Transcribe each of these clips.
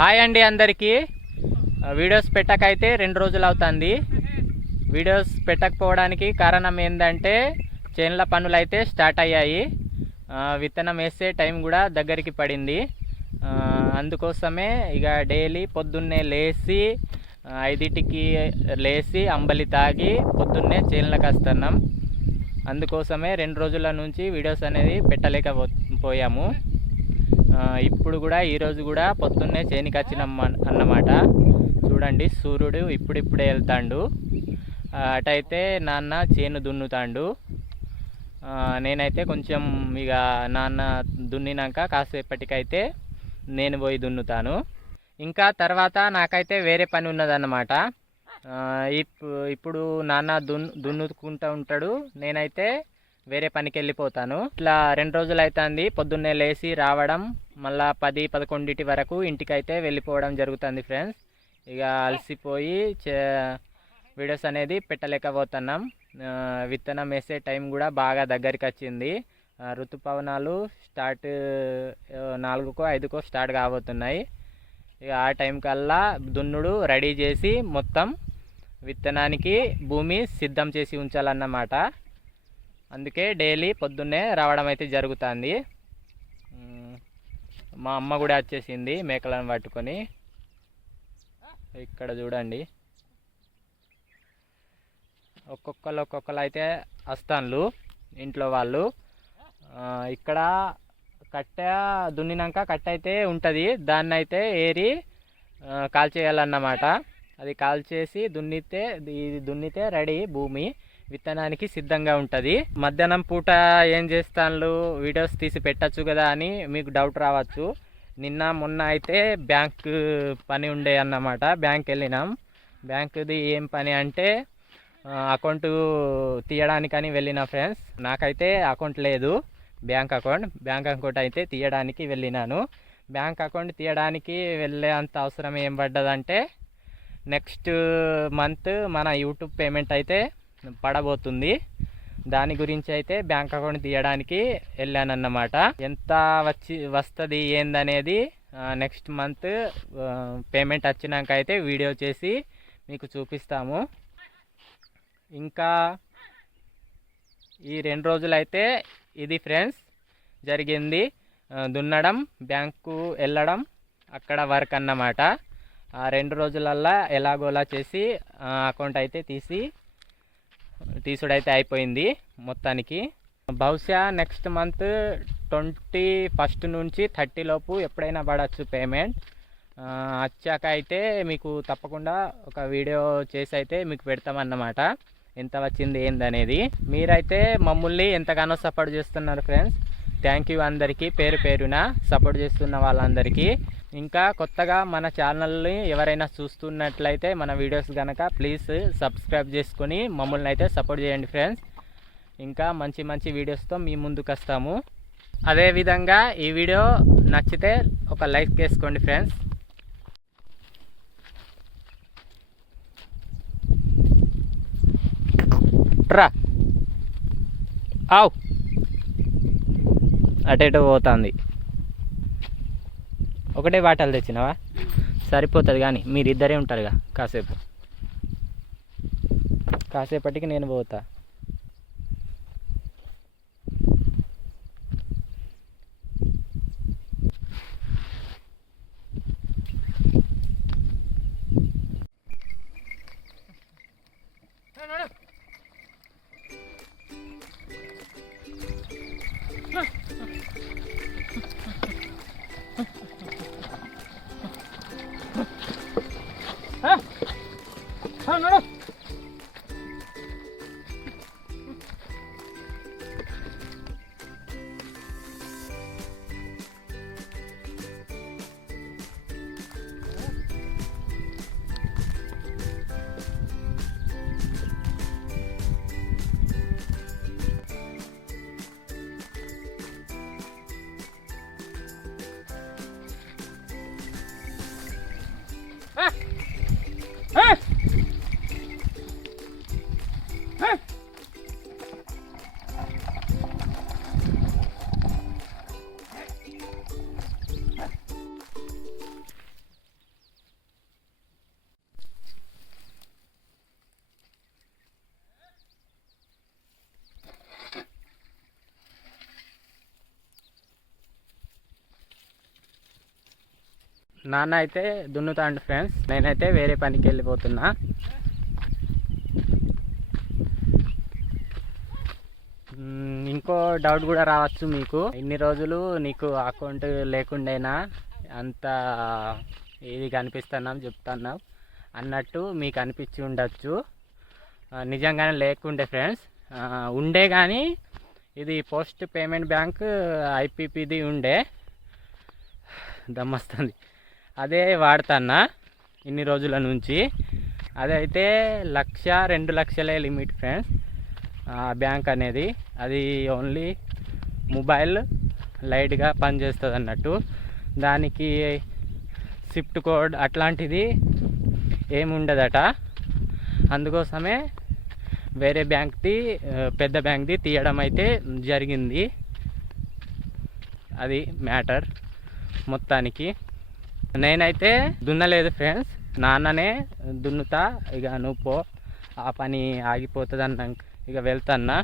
Hi అండి అందరికీ. Videos పెట్టకైతే రెండు రోజులు అవుతుంది. వీడియోస్ పెట్టకపోవడానికి కారణం ఏంటంటే చేనుల పనులు అయితే స్టార్ట్ అయ్యాయి. విత్తనం వేసే టైం కూడా దగ్గరికి పడింది. అందుకోసమే ఇక డైలీ పొద్దున్నే లేచి ఐదింటికి లేచి అంబలి తాగి పొద్దున్నే చేనులకు వస్తున్నాం. అందుకోసమే రెండు రోజుల నుంచి వీడియోస్ అనేది పెట్టలేకపోయాము పోయాము. ఇప్పుడు కూడా ఈరోజు కూడా పొద్దున్నే చేనికి వచ్చినాం అన్నమాట. చూడండి సూర్యుడు ఇప్పుడిప్పుడే వెళ్తాండు. అటైతే నాన్న చేను దున్నుతాండు. నేనైతే కొంచెం ఇక నాన్న దున్నినాక కాసేపటికైతే నేను పోయి దున్నుతాను. ఇంకా తర్వాత నాకైతే వేరే పని ఉన్నదన్నమాట. ఇప్- ఇప్పుడు నాన్న దున్ దున్నుకుంటూ ఉంటాడు. నేనైతే వేరే పనికి వెళ్ళిపోతాను ఇట్లా రెండు రోజులు అవుతుంది పొద్దున్నే లేచి రావడం మళ్ళీ పది పదకొండింటి వరకు ఇంటికైతే వెళ్ళిపోవడం జరుగుతుంది ఫ్రెండ్స్. ఇక అలసిపోయి చే వీడియోస్ అనేది పెట్టలేకపోతున్నాం. విత్తనం వేసే టైం కూడా బాగా దగ్గరికి వచ్చింది. ఋతుపవనాలు స్టార్ట్ నాలుగుకో ఐదుకో స్టార్ట్ కాబోతున్నాయి. ఇక ఆ టైం కల్లా దున్నుడు రెడీ చేసి మొత్తం విత్తనానికి భూమి సిద్ధం చేసి ఉంచాలన్నమాట. అందుకే డైలీ పొద్దున్నే రావడం అయితే జరుగుతుంది. మా అమ్మ కూడా వచ్చేసింది మేకలను పట్టుకొని. ఇక్కడ చూడండి. ఒక్కొక్కరు ఒక్కొక్కరు అయితే వస్తాన్లు ఇంట్లో వాళ్ళు. ఇక్కడ కట్ట దున్నినాక కట్ట అయితే ఉంటుంది. దాన్ని అయితే ఏరి కాల్చేయాలన్నమాట. అది కాల్చేసి దున్నితే ఇది దున్నితే రెడీ భూమి. విత్తనానికి సిద్ధంగా ఉంటుంది. మధ్యాహ్నం పూట ఏం చేస్తాను వీడియోస్ తీసి పెట్టచ్చు కదా అని మీకు డౌట్ రావచ్చు. నిన్న మొన్న అయితే బ్యాంక్ పని ఉండే అన్నమాట. బ్యాంక్ వెళ్ళినాం. బ్యాంకుది ఏం పని అంటే అకౌంట్ తీయడానికని వెళ్ళిన ఫ్రెండ్స్. నాకైతే అకౌంట్ లేదు. Bank account. బ్యాంక్ అకౌంట్ అయితే తీయడానికి వెళ్ళినాను. బ్యాంక్ అకౌంట్ తీయడానికి వెళ్ళే అంత అవసరం ఏం పడ్డదంటే నెక్స్ట్ మంత్ మన యూట్యూబ్ పేమెంట్ అయితే పడబోతుంది. దాని గురించి అయితే బ్యాంక్ అకౌంట్ తీయడానికి వెళ్ళానన్నమాట. ఎంత వచ్చి వస్తుంది ఏందనేది నెక్స్ట్ మంత్ పేమెంట్ వచ్చినాక అయితే వీడియో చేసి మీకు చూపిస్తాము. ఇంకా ఈ రెండు రోజులైతే ఇది ఫ్రెండ్స్ జరిగింది దున్నడం బ్యాంకు వెళ్ళడం అక్కడ వర్క్ అన్నమాట. ఆ రెండు రోజులల్లా ఎలాగోలా చేసి అకౌంట్ అయితే తీసి తీసుడైతే అయిపోయింది మొత్తానికి. బహుశా నెక్స్ట్ మంత్ ట్వంటీ ఫస్ట్ నుంచి థర్టీ లోపు ఎప్పుడైనా పడవచ్చు పేమెంట్. వచ్చాక అయితే మీకు తప్పకుండా ఒక వీడియో చేసి అయితే మీకు పెడతామన్నమాట. ఎంత వచ్చింది ఏందనేది. మీరైతే మమ్మల్ని ఎంతగానో సపోర్ట్ చేస్తున్నారు ఫ్రెండ్స్. థ్యాంక్ యూ అందరికీ. పేరు పేరున సపోర్ట్ చేస్తున్న వాళ్ళందరికీ. ఇంకా కొత్తగా మన ఛానల్ని ఎవరైనా చూస్తున్నట్లయితే మన వీడియోస్ కనుక ప్లీజ్ సబ్స్క్రైబ్ చేసుకొని మమ్మల్ని అయితే సపోర్ట్ చేయండి ఫ్రెండ్స్. ఇంకా మంచి మంచి వీడియోస్తో మీ ముందుకు వస్తాము. అదేవిధంగా ఈ వీడియో నచ్చితే ఒక లైక్ వేసుకోండి ఫ్రెండ్స్. రా. ఆవ్. అటు ఇటు పోతుంది. ఒకటే బాటలు తెచ్చినావా? సరిపోతుంది కానీ మీరిద్దరే ఉంటారుగా కాసేపు. కాసేపటికి నేను పోతా. నాన్న అయితే దున్నుతాండు ఫ్రెండ్స్. నేనైతే వేరే పనికి వెళ్ళిపోతున్నా. ఇంకో డౌట్ కూడా రావచ్చు మీకు. ఇన్ని రోజులు నీకు అకౌంట్ లేకుండేనా? అంత ఇది కనిపిస్తున్నాం చెప్తున్నాం. అన్నట్టు మీకు అనిపించి ఉండొచ్చు. నిజంగానే లేకుండే ఫ్రెండ్స్. ఉండే కానీ ఇది పోస్ట్ పేమెంట్ బ్యాంక్ ఐపీపీది ఉండే. దమ్మస్తుంది. అదే వాడతాన్నా ఇన్ని రోజుల నుంచి. అదైతే లక్ష రెండు లక్షలే లిమిట్ ఫ్రెండ్స్. ఆ బ్యాంక్ అనేది. అది ఓన్లీ మొబైల్ లైట్గా పనిచేస్తుంది అన్నట్టు దానికి షిఫ్ట్ కోడ్ అట్లాంటిది ఏముండదట. అందుకోసమే వేరే బ్యాంక్ది పెద్ద బ్యాంక్ది తీయడం అయితే జరిగింది. అది మ్యాటర్ మొత్తానికి. నేనైతే దున్నలేదు ఫ్రెండ్స్ నాన్ననే దున్నుతా. ఇక నువ్వు పో. ఆ పని ఆగిపోతుంది అన్న ఇక వెళ్తాన్నా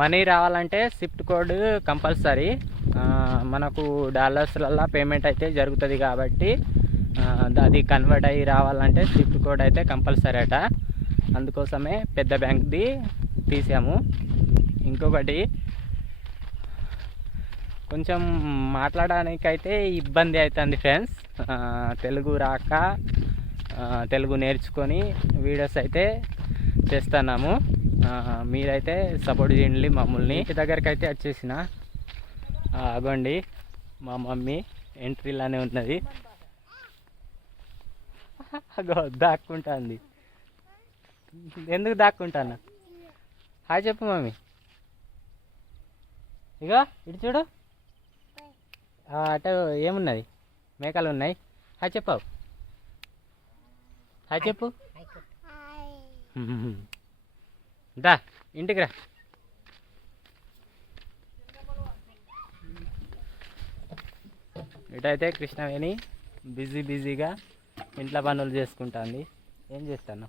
మనీ రావాలంటే షిఫ్ట్ కోడ్ కంపల్సరీ. మనకు డాలర్స్లల్లో పేమెంట్ అయితే జరుగుతుంది కాబట్టి అది కన్వర్ట్ అయ్యి రావాలంటే షిఫ్ట్ కోడ్ అయితే కంపల్సరీ అట. అందుకోసమే పెద్ద బ్యాంక్ది తీసాము. ఇంకొకటి కొంచెం మాట్లాడడానికి అయితే ఇబ్బంది అవుతుంది ఫ్రెండ్స్ తెలుగు రాక తెలుగు నేర్చుకొని వీడియోస్ అయితే చేస్తున్నాము. మీరైతే సపోర్ట్ చేయండి మమ్మల్ని. ఇంటి దగ్గరికి అయితే వచ్చేసిన అగోండి. మా మమ్మీ ఎంట్రీలోనే ఉన్నది. అగో దాక్కుంటుంది. ఎందుకు దాక్కుంటాను హాయ్ చెప్పు మమ్మీ. ఇగో ఇటు చూడు. అటు ఏమున్నది? మేకలు ఉన్నాయి. హాయ్ చెప్పావు హాయ్ చెప్పు. దా ఇంటికి రా. ఇటైతే కృష్ణవేణి బిజీ బిజీగా ఇంట్లో పనులు చేసుకుంటుంది. ఏం చేస్తాను?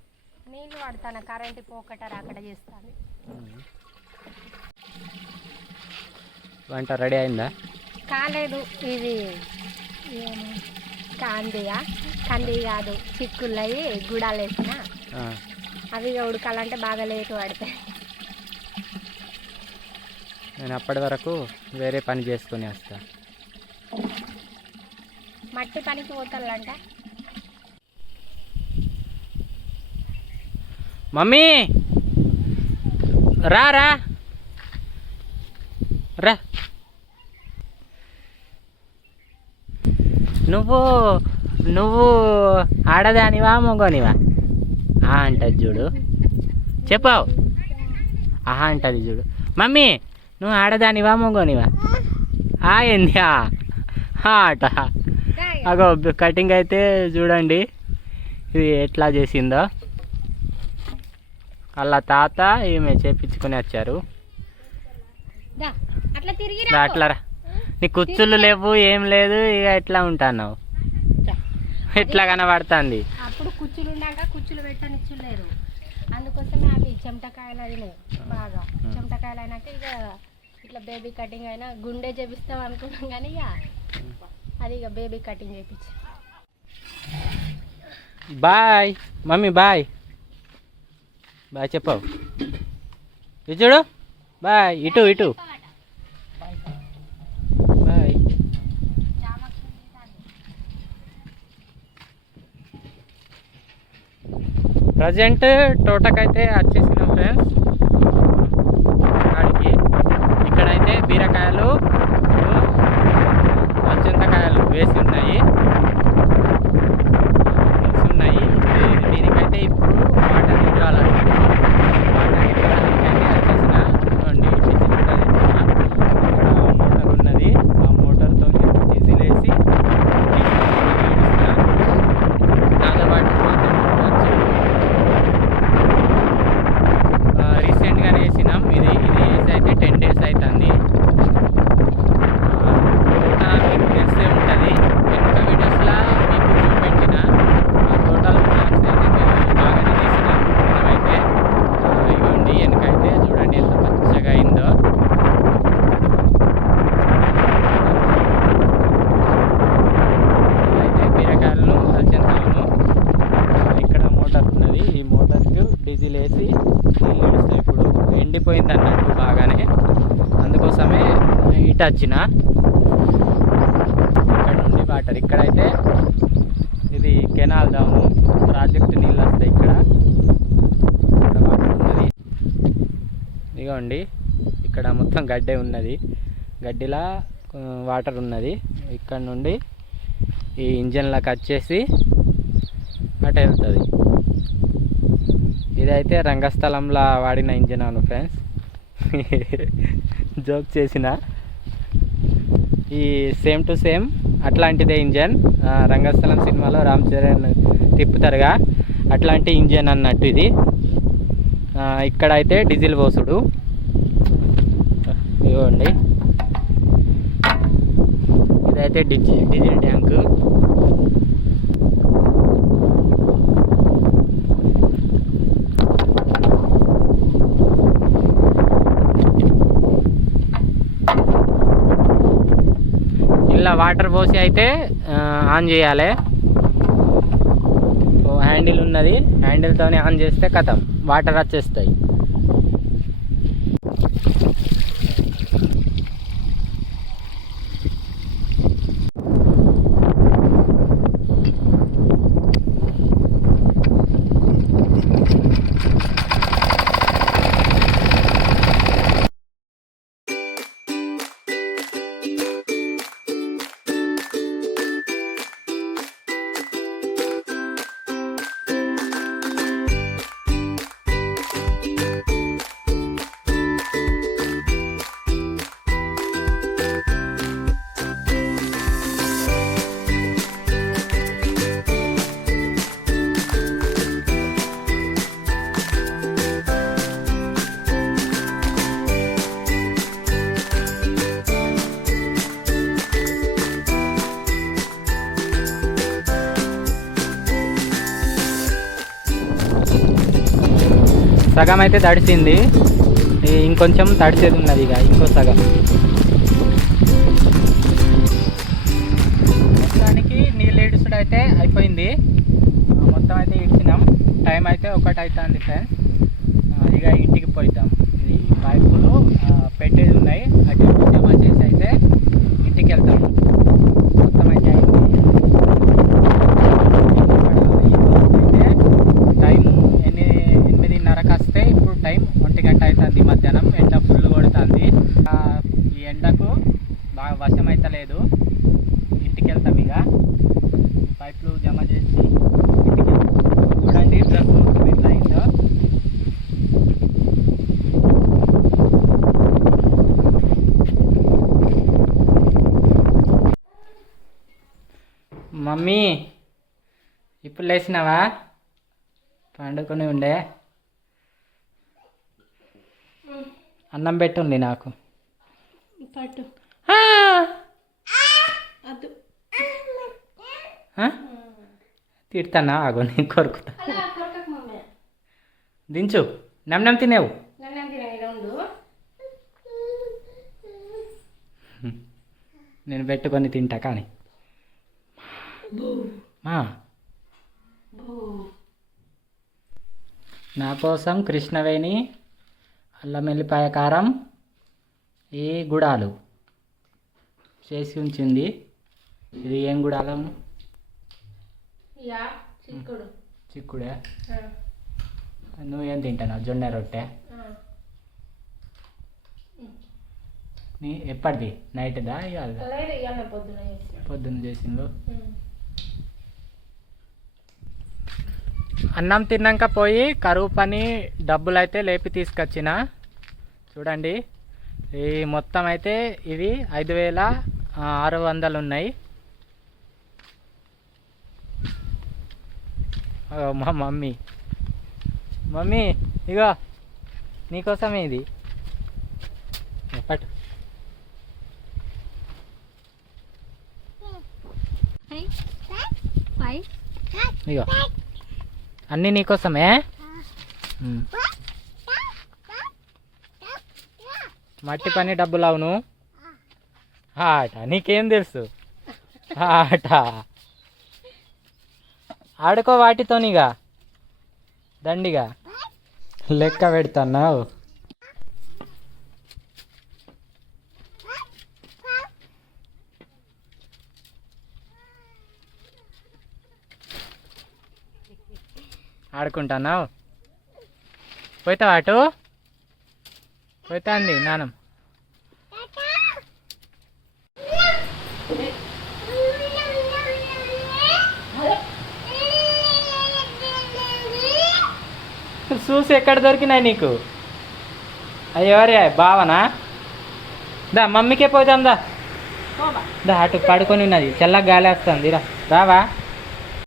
నీళ్ళు పడతాను కరెంట్ పోకట అక్కడ చేస్తాను. వంట రెడీ అయిందా? కాలేదు ఇది కాందియా కంది కాదు చిక్కుళ్ళయి గుడాలు వేసిన. అవి ఉడకాలంటే బాగా లేటు పడతాయి. నేను అప్పటి వరకు వేరే పని చేసుకొని వస్తా. మట్టి పనికి పోతాలంట మమ్మీ! రా రా నువ్వు నువ్వు ఆడదానివా మొగనివా? ఆ అంటది చూడు. చెప్పావు. ఆహా అంటది చూడు. మమ్మీ నువ్వు ఆడదానివా మొగనివా? ఆ ఏంది ఆ? ఆ అట అగో కటింగ్ అయితే చూడండి. ఇది ఎట్లా చేసిందో. వాళ్ళ తాత ఈమె చేపించుకొని వచ్చారు. అట్లా నీ కుచ్చులు లేవు ఏం లేదు ఇక ఎట్లా ఉంటాన్నావు ఎట్లా కనబడుతుంది? అప్పుడు కుచ్చులు ఉండాక కుచ్చులు పెట్టనిచ్చులేదు అందుకోసమే అవి చెమటకాయలు అయినాయి బాగా. చెమటకాయలు అయినాక ఇక ఇట్లా బేబీ కటింగ్ అయినా గుండె చేపిస్తాం అనుకున్నాం కానీ ఇక అది ఇక బేబీ కటింగ్ చేయించాం బాయ్ మమ్మీ బాయ్. బాయ్ చెప్పావు చూడు. బాయ్ ఇటు ఇటు బాయ్ ప్రజెంట్ తోటకైతే వచ్చేసినాం ఫ్రెండ్స్ కాడికి ఇక్కడైతే బీరకాయలు చింతకాయలు వేసి ఉన్నాయి వేసి ఉన్నాయి దీ- దీనికైతే ఇప్పుడు వాటర్ ఇవ్వాలన్నమాట వాటర్ ఇవ్వడానికి అయితే వచ్చేసిన చూడండి డీజిల్ కూడా తెచ్చిన ఇక్కడ మోటార్ ఉన్నది ఆ మోటార్తో డీజిల్ వేసి నాతో పాటు కోతులు వచ్చి ఆ, ఇటు వచ్చిన. ఇక్కడ నుండి వాటర్. ఇక్కడైతే ఇది కెనాల్ డాము. ప్రాజెక్ట్ నీళ్ళు వస్తాయి ఇక్కడ. ఇక్కడ వాటర్ ఉన్నది. ఇదిగోండి. ఇక్కడ మొత్తం గడ్డే ఉన్నది. గడ్డిలా వాటర్ ఉన్నది. ఇక్కడ నుండి ఈ ఇంజన్లకు వచ్చేసి అటు వెళ్తుంది. ఇదైతే రంగస్థలంలో వాడిన ఇంజన్ అను ఫ్రెండ్స్. జోక్ చేసిన. ఈ సేమ్ టు సేమ్ అట్లాంటిదే ఇంజన్. రంగస్థలం సినిమాలో రామ్ చరణ్ తిప్పుతారుగా. అట్లాంటి ఇంజన్ అన్నట్టు ఇది. ఇక్కడ అయితే డీజిల్ పోసుడు. ఇవ్వండి ఇదైతే డిజిల్ డీజిల్ ట్యాంకు. వాటర్ పోసి అయితే ఆన్ చేయాలి. ఓ హ్యాండిల్ ఉన్నది. హ్యాండిల్తోనే ఆన్ చేస్తే కథం వాటర్ వచ్చేస్తాయి. సగం అయితే తడిసింది. ఇంకొంచెం తడిసేది ఉన్నది ఇక ఇంకో సగం. మొత్తానికి నీళ్ళు ఏడుసుడు అయితే అయిపోయింది. మొత్తం అయితే ఇచ్చినాం. టైం అయితే ఒకటి అవుతుంది ఫ్రెండ్స్ ఇక ఇంటికి పోయిద్దాం ఇది పైపులు ఆ, పెట్టేది ఉన్నాయి అటు జమ చేసి అయితే ఇంటికి వెళ్తాం మొత్తం అయితే అయింది ఇక్కడ అయితే టైం ఎన్ని ఎనిమిదిన్నరకు వస్తే ఇప్పుడు టైం ఒంటి గంట అవుతుంది మధ్యాహ్నం ఎండ ఫుల్ కొడుతుంది ఆ, ఈ ఎండకు బాగా వర్షం అయితే లేదు ఇంటికి వెళ్తాం ఇక ఈ పైపులు జమ చేసి ఇంటికి వెళ్తాం. చూడండి డ్రెస్ మొత్తం ఎట్లా అయిందో మమ్మీ ఇప్పుడు లేచినావా? పండుకొని ఉండే. అన్నం పెట్టుంది నాకు. పట్టు? తిడతానా? ఆగు నీ కొరుకుతా. దించు. నమ్నం తినేవు. నేను పెట్టుకొని తింటా కానీ. మా. నా కోసం కృష్ణవేణి అల్లం వెల్లిపాయ కారం ఈ గుడాలు చేసి ఉంచింది. ఇది ఏం గుడాలం? చిక్కుడు. చిక్కుడే? నువ్వేం తింటావు జొన్న రొట్టె. నీ ఎప్పటిది? నైట్దా? ఇవాళ పొద్దున్న చేసిండు. అన్నం తిన్నాక పోయి కరువు పని డబ్బులు అయితే లేపి తీసుకొచ్చిన. చూడండి. ఈ మొత్తం అయితే ఇవి ఐదు వేల ఆరు వందలు ఉన్నాయి. మా మమ్మీ. మమ్మీ ఇగో నీకోసమే ఇది. పట్టు. ఇగో. అన్నీ నీకోసమే. మట్టి పని డబ్బులు అవును. ఆట నీకేం తెలుసు? ఆట ఆడుకో వాటితోనిగా. దండిగా. లెక్క పెడుతున్నావు. ఆడుకుంటున్నావు? పోతావా అటు? పోతా అండి నానం చూసి ఎక్కడ దొరికినాయి నీకు? అయ్యోరే బావనా? దా మమ్మీకే పోదాం దా. దా అటు పడుకొని ఉన్నది. చల్లగా గాలి వస్తుంది. రా రావా?